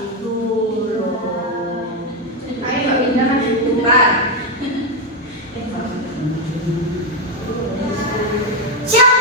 Itu loh. Ayo Mbak Winda lanjutkan. Siap.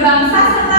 Bangsa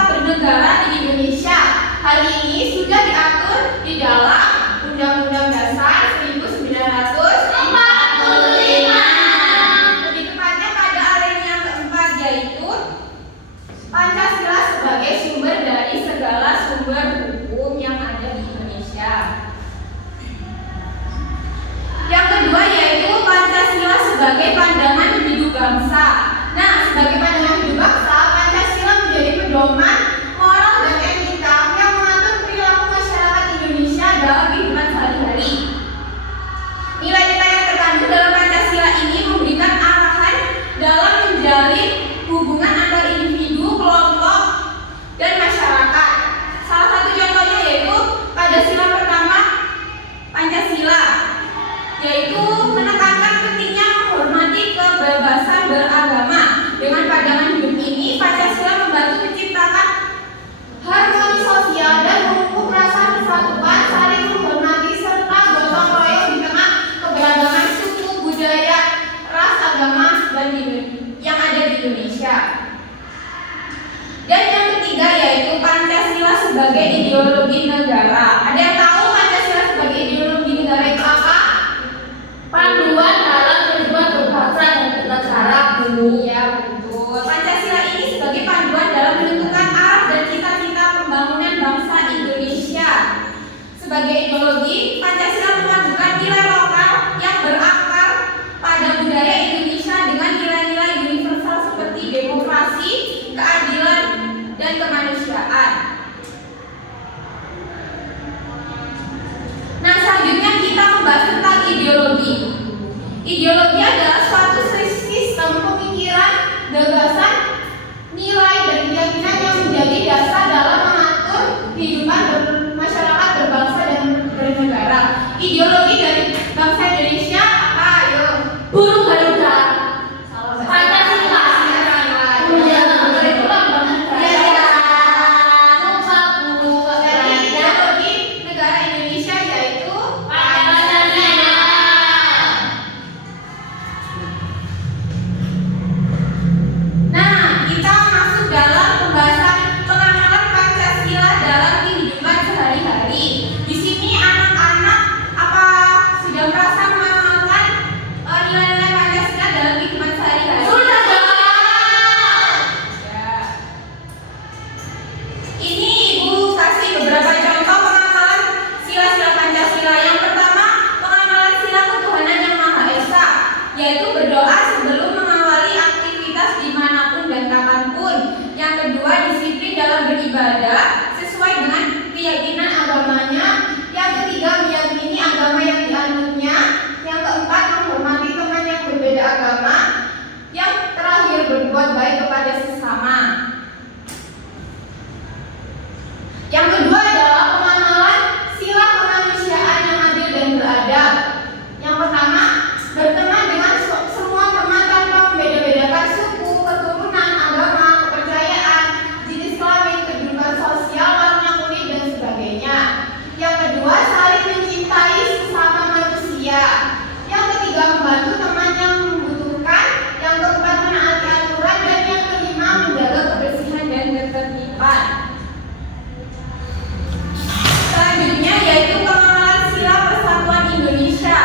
persatuan yang ada di Indonesia. Dan yang ketiga yaitu Pancasila sebagai ideologi negara. Ada yang tahu Pancasila sebagai ideologi negara itu apa? Panduan dalam kehidupan berbangsa dan bernegara, Bu. Iya, betul. Pancasila ini sebagai panduan dalam menentukan arah dan cita-cita pembangunan bangsa Indonesia. Sebagai ideologi, Pancasila memadukan nilai lokal yang berakar pada budaya Indonesia dengan nilai-nilai universal seperti demokrasi, keadilan, dan kemanusiaan. Nah, selanjutnya kita membahas tentang ideologi. Ideologi adalah suatu sistem pemikiran, gagasan, nilai, dan keyakinan yang menjadi dasar dalam mengatur kehidupan masyarakat berbangsa dan bernegara. Ideologi dari bangsa Indonesia apa? Ayo. Burung Garuda. Pancasila. Ideologi negara Indonesia yaitu Pancasila. Nah, kita masuk dalam pembahasan pengamalan Pancasila dalam kehidupan sehari-hari. Di sini anak-anak apa sudah merasa mengamalkan nilai-nilai Pancasila dalam kehidupan sehari-hari? Sudah dong. Ya. Ini Ibu kasih beberapa contoh pengamalan sila-sila Pancasila. Yang pertama, pengamalan sila ketuhanan yang Maha Esa, yaitu berdoa sebelum mengawali aktivitas dimanapun dan kapanpun. Yang kedua, disiplin dalam beribadah sesuai dengan keyakinan agamanya. Yang ketiga, meyakini agama yang dianutnya. Yang keempat, menghormati teman yang berbeda agama. Yang terakhir, berbuat baik kepada sesama. Yang kedua adalah pengamalan sila kemanusiaan yang adil dan beradab. Yang pertama, berteman dengan semua teman tanpa membeda-bedakan suku, keturunan, agama, kepercayaan, jenis kelamin, kedudukan sosial, warna kulit, dan sebagainya. Yang kedua, saling mencintai sesama manusia. Yang ketiga, membantu teman yang membutuhkan. Yang keempat, menaati aturan. Dan yang kelima, menjaga kebersihan dan ketertiban. Selanjutnya yaitu pengamalan sila persatuan Indonesia.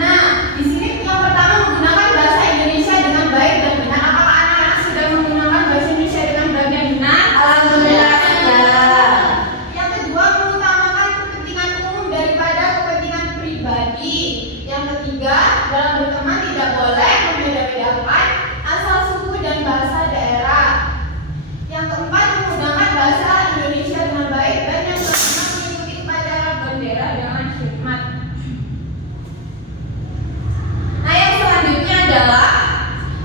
Nah, di sini yang pertama menggunakan bahasa Indonesia dengan baik dan benar. Apakah anak-anak sudah menggunakan bahasa Indonesia dengan baik dan benar? Alhamdulillah sudah. Yang kedua, mengutamakan kepentingan umum daripada kepentingan pribadi. Yang ketiga, dalam berteman tidak boleh membeda-bedakan asal suku dan bahasa daerah. Yang keempat, menggunakan bahasa Indonesia dengan baik. Dan yang kelima, mengikuti upacara bendera dengan hikmat. Nah, yang selanjutnya adalah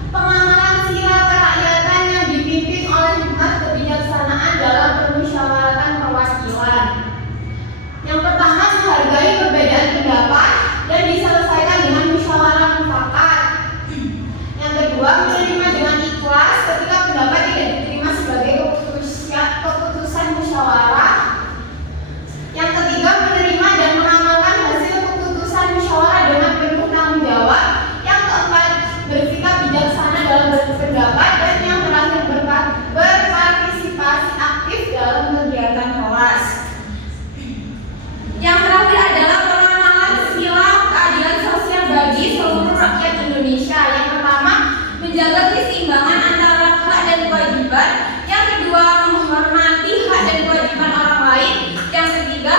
pengamalan sila kerakyatan yang dipimpin oleh hikmat kebijaksanaan dalam permusyawaratan perwakilan. Yang pertama, menghargai perbedaan pendapat dan diselesaikan dengan musyawarah mufakat. Yang kedua, menerima dengan ikhlas ketika pendapat tidak diterima sebagai keputusan musyawarah. Yang ketiga, menerima dan mengamalkan hasil keputusan musyawarah dengan penuh tanggung jawab. Yang keempat, bersikap bijaksana dalam berpendapat. Dan yang terakhir, berpartisipasi aktif dalam kegiatan kelas. Yang terakhir adalah pengamalan sila keadilan sosial bagi seluruh rakyat Indonesia. Yang pertama, menjaga keseimbangan antara hak dan kewajiban. Yang kedua, menghormati hak dan kewajiban orang lain. Yang ketiga,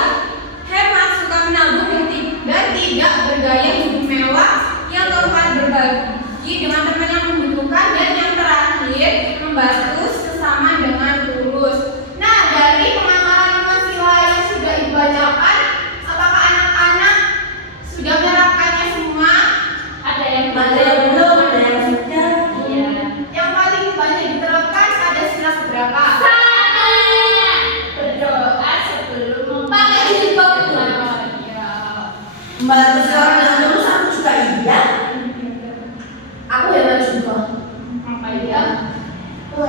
hemat, suka menabung, dan tidak bergaya hidup mewah. Yang keempat, berbagi dengan teman yang membutuhkan. Dan yang terakhir, membantu sesama dengan tulus. Nah, dari pengamalan 5 sila yang sudah dibacakan, apakah anak-anak sudah menerapkannya semua? Ada yang belum, ada yang sudah. Iya. Yang paling banyak diterapkan ada sila berapa? Berdoa sebelum Pakai jilbab. Ya. Mbak seorang lulus aku juga iya. Aku hebat juga. apa ya? Tuh,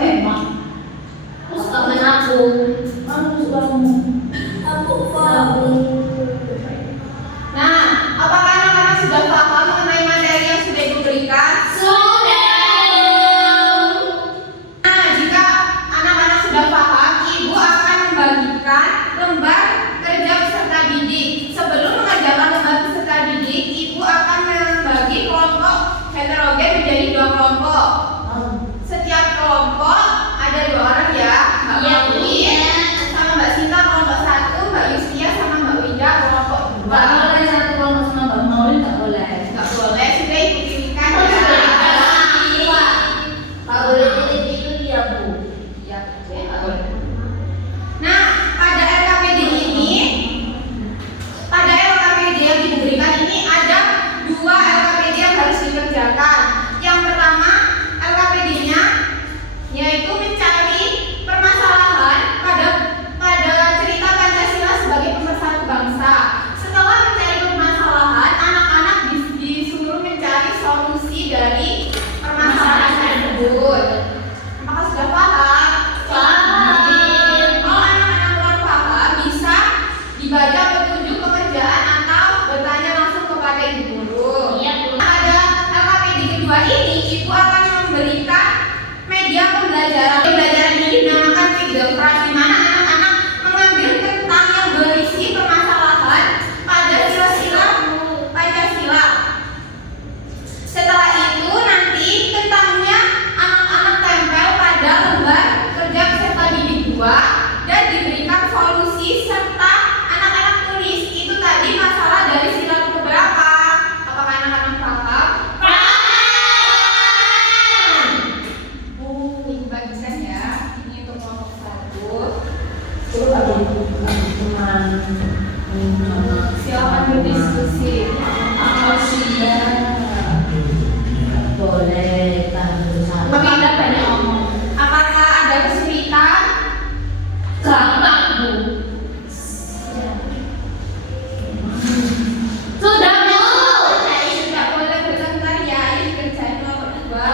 heterogen menjadi 2 kelompok. Setiap kelompok ada 2 orang ya. Mbak Iya, Maulin sama Mbak Sinta kelompok 1, Mbak Yustia sama Mbak Wida kelompok 2. Kalau boleh satu kelompok sama Mbak Maulin nggak boleh. Nggak boleh, sudah ikuti-ikuti Oh, sudah ya. Kalau boleh itu dia Bu. Ya, nggak boleh. Nah, pada LKPD ini, pada LKPD yang diberikan ini ada 2 LKPD yang harus dikerjakan. Yang pertama, LKPD-nya yaitu mencari permasalahan pada cerita Pancasila sebagai pemersatu bangsa. Setelah mencari permasalahan, anak-anak disuruh mencari solusi dari permasalahan tersebut. Apakah sudah paham? Kalau anak-anak kurang paham, bisa dibaca petunjuk pekerjaan atau bertanya langsung kepada ibu guru. Iya, Bu. Pada LKPD kedua ini, ibu akan memberikan media pembelajaran. Pembelajaran ini dinamakan Freedom Class, di mana anak-anak mengambil tentang yang berisi permasalahan pada sila-sila Pancasila. Setelah itu nanti tentangnya anak-anak tempel pada lembar kerja peserta didik 2 dan diberikan solusi serta anak-anak tulis itu tadi masalah dari sila keberapa. Apakah anak-anak paham? Ini bagikan ya. Ini untuk kelompok 1. Terus ada teman. Silakan berdiskusi. Boleh tanggung Tapi jawab. kita banyak ngomong. Apakah ada kesulitan? Gampang, Bu. Sudah, Bu. Tidak boleh bertengkar ya. Ini dikerjain kelompok 2.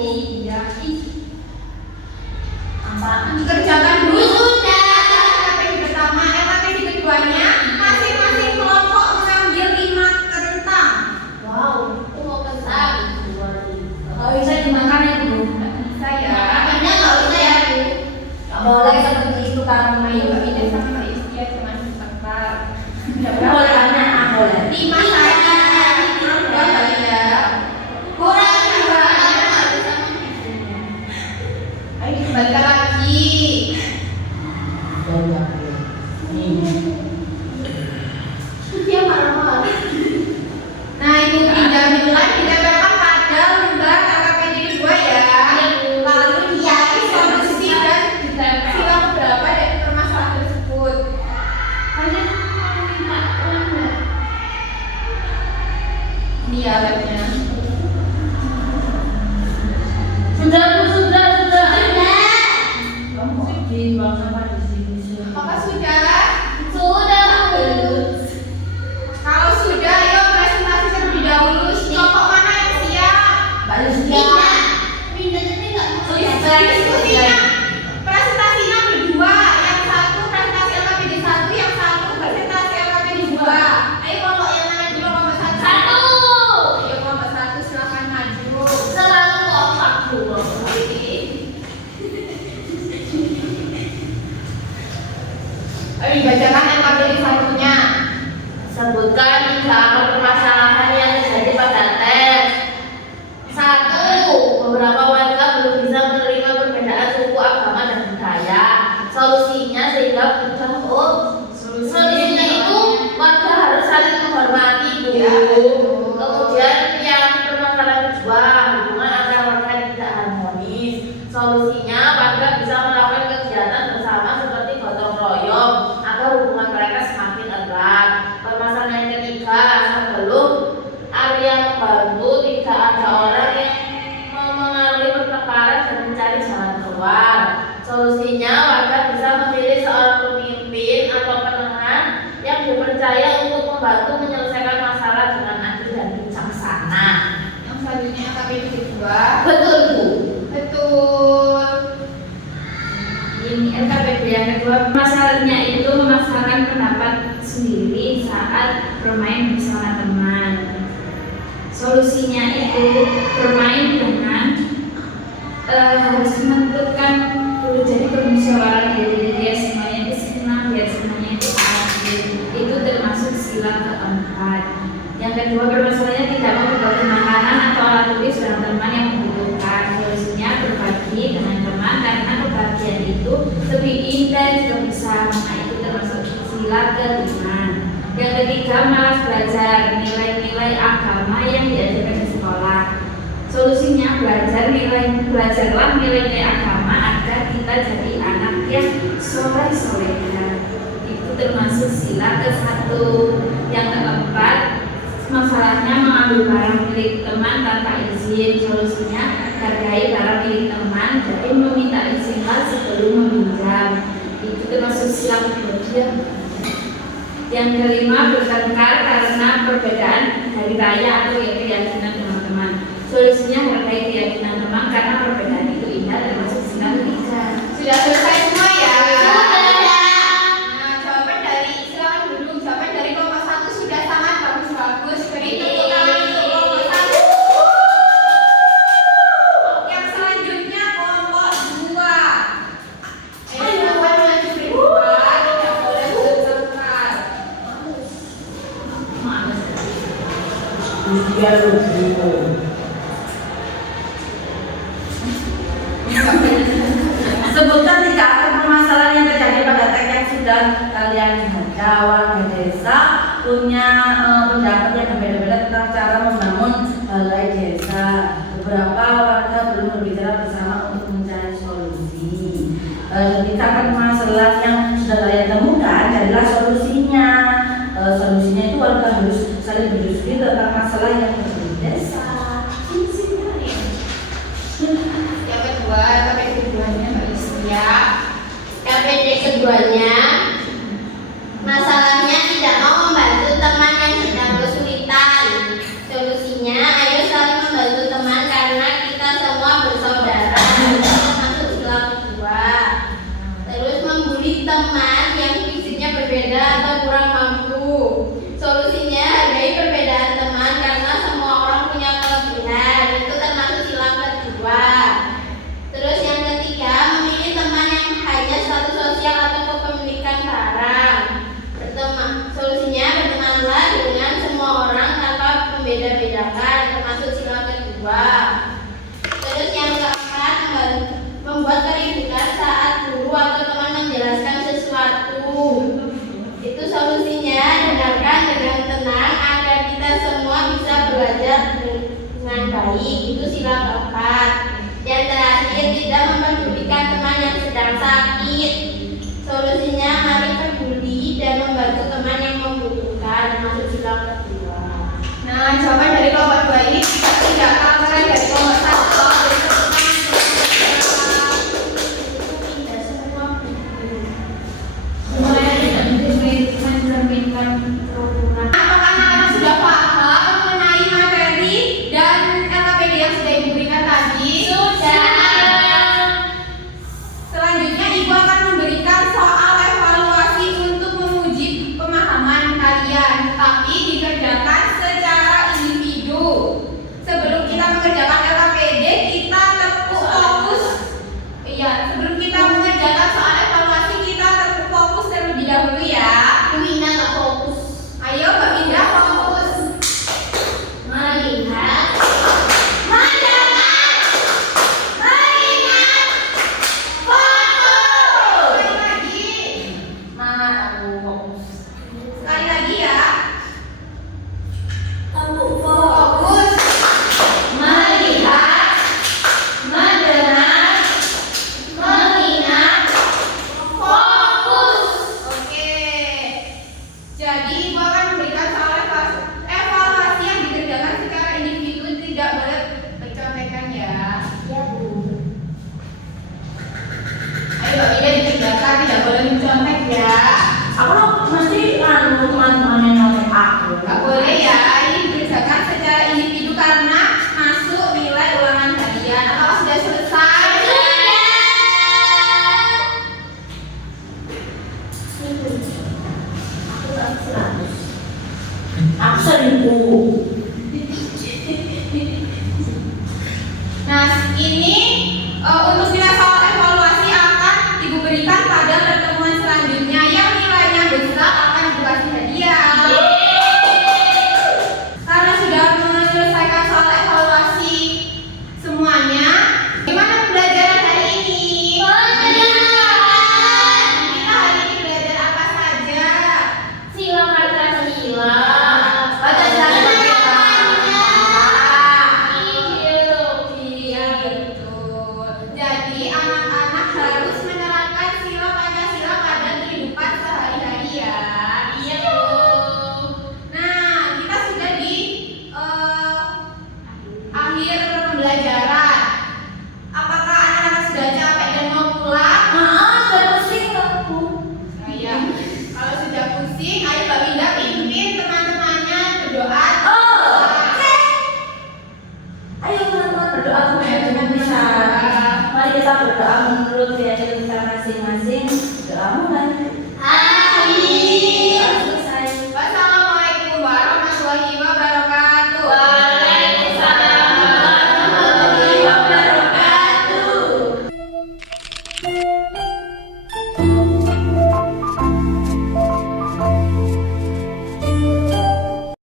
Iya. Dikerjakan dulu. LKPD pertama, LKPD keduanya masing-masing kelompok mengambil 5 kentang. Wow. Mau kentang. Oh, bisa dimakan ya Bu? Nggak bisa ya. Makannya nggak usah ya, Bu. Nggak boleh seperti itu kan. Ayo Mbak Ida sama Mbak Istia cuma sebentar. Boleh banyak, boleh. 5 saja. Kurang berapa Mbak Ida? Kurang juga. Ayo kembalikan lagi. Dia marah-marah. Nah, itu pindah-pindah didapatkan pada lembar LKPD 2 ya. Lalu dicari solusi dan sila beberapa dari permasalahan tersebut. Ini ya labnya. Sudah, Bu, sudah. Kamu di bang sampah di sini. Apakah sudah? Sudah, Bu. Kalau sudah, ayo presentasi terlebih dahulu. Kelompok mana yang siap? Mbak Yustia. Diskusinya, presentasinya berdua. Yang satu presentasi LKPD 1, yang satu presentasi LKPD 2. Ayo kelompok yang mana dulu? Kelompok 1. Satu. Ayo kelompok 1 silakan maju. Selalu kompak, Bu. Ayo dibacakan LKPD 1-nya. Sebutkan 3 permasalahan yang terjadi pada tes. 1. Beberapa warga belum bisa menerima perbedaan suku, agama, dan budaya. Solusinya sehingga solusinya itu warga harus saling menghormati, Bu. Ya, betul. Kemudian yang permasalahan kedua, hubungan antar warga tidak harmonis. Solusinya warga bisa melakukan kegiatan bersama seperti gotong royong agar hubungan mereka semakin erat. Permasalahan yang ketiga, sebelum area membantu tidak ada orang yang memengaruhi pertengkaran dan mencari jalan keluar. Solusinya warga bisa memilih seorang pemimpin atau penengah yang dipercaya untuk membantu menyelesaikan masalah dengan adil dan bijaksana. Yang selanjutnya LKPD 2. Betul, Bu. Betul. Ini LKPD yang kedua, masalahnya itu memaksakan pendapat sendiri saat bermain bersama teman. Solusinya itu bermain dengan harus menentukan dulu, jadi bermusyawarah dia semuanya itu senang, biar semuanya itu adil. Itu termasuk sila keempat. Yang kedua, bermasalahnya tidak mau berbagi makanan bersama teman yang membutuhkan. Solusinya berbagi dengan teman karena kebahagiaan itu lebih intens dan bersama, itu termasuk sila kelima. Yang ketiga, malas belajar, nilai-nilai agama yang diajarkan di sekolah. Solusinya belajarlah nilai-nilai agama agar kita jadi anak yang soleh-soleha. Itu termasuk sila ke-1. Yang keempat, masalahnya mengambil barang milik teman tanpa izin. Solusinya hargai barang milik teman, jadi meminta izinlah sebelum meminjam. Itu termasuk sila ke-2. Yang kelima, bertengkar karena perbedaan hari raya atau keyakinan teman-teman. Solusinya hargai keyakinan teman karena perbedaan itu indah, termasuk sila ke-3. Sudah selesai semua ya? Sudah. Nah, jawaban dari silakan duduk. Jawaban dari kelompok 1 sudah sangat bagus. Beri tepuk tangan untuk kelompok 1. Yang selanjutnya kelompok 2. Silakan maju berdua. Tidak boleh bertengkar. Dia lucu. Sebutkan 3 akar permasalahan yang terjadi pada teks yang sudah kalian baca. Warga desa punya pendapat yang berbeda-beda tentang cara membangun balai desa. Beberapa warga belum berbicara bersama untuk mencari solusi. Ketika permasalahan yang sudah kalian temukan, carilah solusinya. Solusinya itu warga harus saling berdiskusi tentang masalah yang terjadi di desa. Yang kedua, KPD keduanya Mbak Isya. KPD keduanya, masalahnya tidak mau membantu teman yang sedang kesulitan. Solusinya, ayo saling membantu teman karena kita semua bersaudara. Itu termasuk sila kedua. Terus membuli teman yang fisiknya berbeda atau kurang mampu. Solusinya, hargai perbedaan teman karena semua orang punya kelebihan. Itu termasuk sila kedua. Terus yang ketiga, memilih teman yang hanya status sosial atau kepemilikan barang. Solusinya, bertemanlah dengan semua orang tanpa membeda-bedakan, termasuk sila kedua. Terus yang keempat, membuat keributan saat guru atau teman menjelaskan sesuatu. Itu solusinya, dengarkan dengan tenang agar kita semua bisa belajar dengan baik. Itu sila keempat. Yang terakhir, tidak mempedulikan teman yang sedang sakit. Solusinya, mari peduli dan membantu teman yang membutuhkan, termasuk sila kedua. Nah, jawaban dari kelompok 2 ini tidak kalah dari kelompok 1. Apakah anak-anak sudah paham mengenai materi dan LKPD yang sudah Ibu berikan tadi? Selanjutnya Ibu akan memberikan soal evaluasi untuk menguji pemahaman kalian, tapi dikerjakan secara individu. akhir pembelajaran. Apakah anak-anak sudah capek dan mau pulang? Sudah pusing aku. Nah, ya. Kalau sudah pusing, ayo Mbak Winda pimpin teman-temannya berdoa. Ayo teman-teman berdoa dengan bisa. Mari kita berdoa menurut keyakinan kita masing-masing. Doa mulai. Amin. Doa selesai. Wassalamualaikum warahmatullahi wabarakatuh. Waalaikumsalam warahmatullahi wabarakatuh.